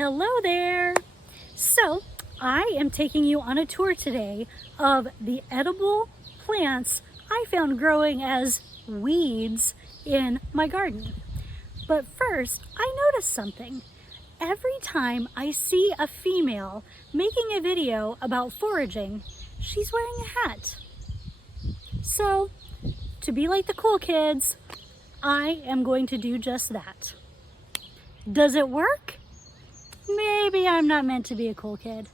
Hello there! So, I am taking you on a tour today of the edible plants I found growing as weeds in my garden. But first, I noticed something. Every time I see a female making a video about foraging, she's wearing a hat. So, to be like the cool kids, I am going to do just that. Does it work? Maybe I'm not meant to be a cool kid,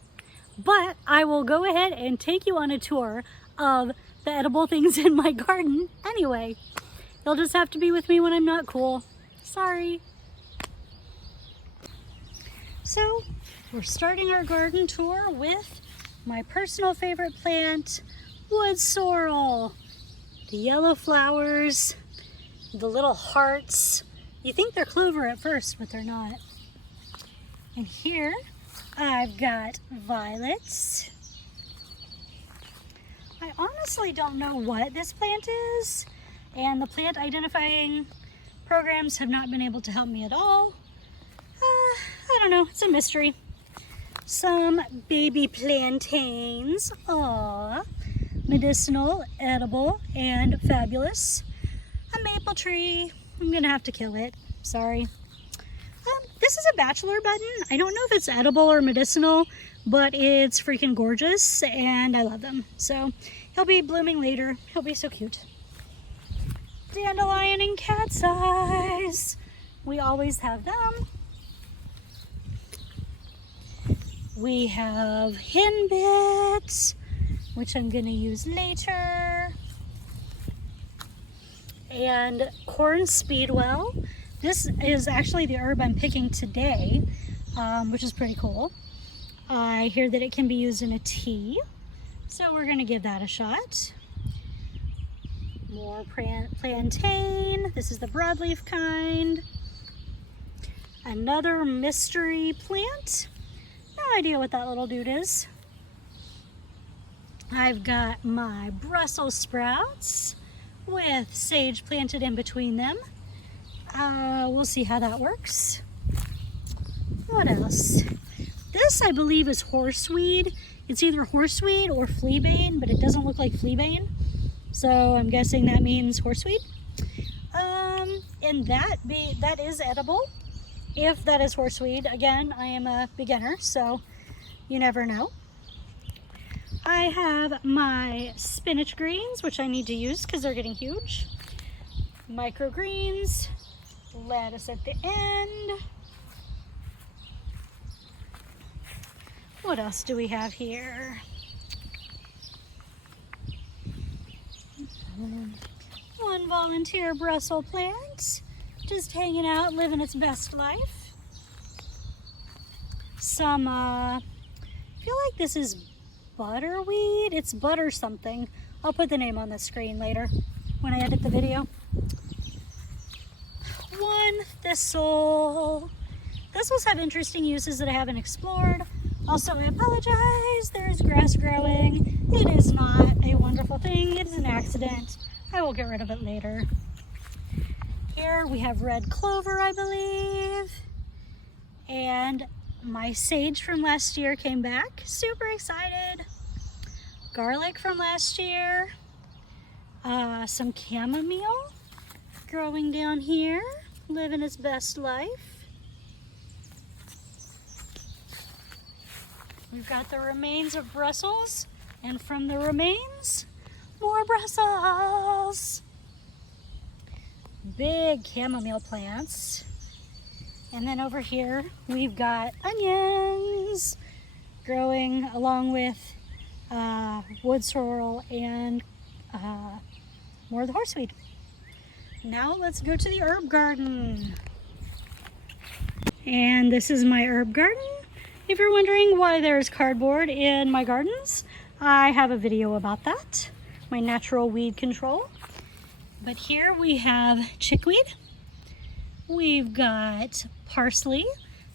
but I will go ahead and take you on a tour of the edible things in my garden anyway. You'll just have to be with me when I'm not cool. Sorry. So we're starting our garden tour with my personal favorite plant, wood sorrel. The yellow flowers, the little hearts. You think they're clover at first, but they're not. And here I've got violets. I honestly don't know what this plant is, and the plant identifying programs have not been able to help me at all. I don't know, it's a mystery. Some baby plantains, aw, medicinal, edible, and fabulous. A maple tree, I'm gonna have to kill it, sorry. This is a bachelor button. I don't know if it's edible or medicinal, but it's freaking gorgeous and I love them. So he'll be blooming later. He'll be so cute. Dandelion and cat's eyes. We always have them. We have henbit, which I'm gonna use later. And corn speedwell. This is actually the herb I'm picking today, which is pretty cool. I hear that it can be used in a tea, so we're gonna give that a shot. More plantain. This is the broadleaf kind. Another mystery plant. No idea what that little dude is. I've got my Brussels sprouts with sage planted in between them. We'll see how that works. What else? This, I believe, is horseweed. It's either horseweed or fleabane, but it doesn't look like fleabane. So I'm guessing that means horseweed. And that is edible. If that is horseweed, again, I am a beginner, so you never know. I have my spinach greens, which I need to use because they're getting huge. Microgreens. Lettuce at the end. What else do we have here? One volunteer Brussels plant, just hanging out, living its best life. Some, I feel like this is butterweed. It's butter something. I'll put the name on the screen later when I edit the video. One thistle. Thistles have interesting uses that I haven't explored. Also, I apologize, there's grass growing. It is not a wonderful thing, it is an accident. I will get rid of it later. Here we have red clover, I believe. And my sage from last year came back. Super excited. Garlic from last year. Some chamomile growing down here, living its best life. We've got the remains of Brussels, and from the remains, more Brussels. Big chamomile plants. And then over here, we've got onions growing along with wood sorrel and more of the horseweed. Now let's go to the herb garden. And this is my herb garden. If you're wondering why there's cardboard in my gardens, I have a video about that, my natural weed control. But here we have chickweed. We've got parsley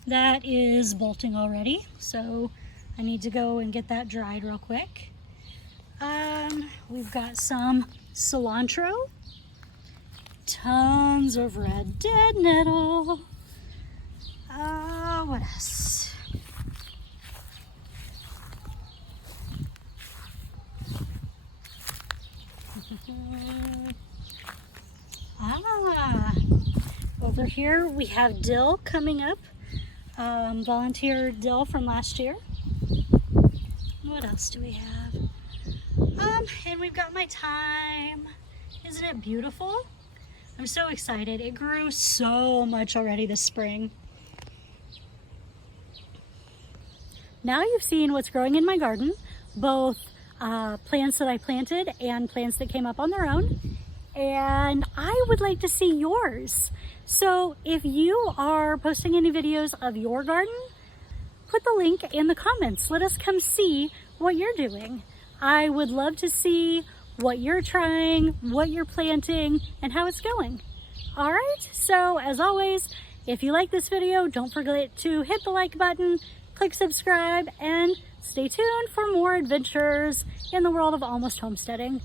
that is bolting already, so I need to go and get that dried real quick. We've got some cilantro, tons of red dead nettle, what else? Over here we have dill coming up. Volunteer dill from last year. What else do we have? And we've got my thyme. Isn't it beautiful? I'm so excited. It grew so much already this spring. Now you've seen what's growing in my garden, both plants that I planted and plants that came up on their own. And I would like to see yours. So if you are posting any videos of your garden, put the link in the comments. Let us come see what you're doing. I would love to see what you're trying, what you're planting, and how it's going. All right, so as always, if you like this video, don't forget to hit the like button, click subscribe, and stay tuned for more adventures in the world of almost homesteading.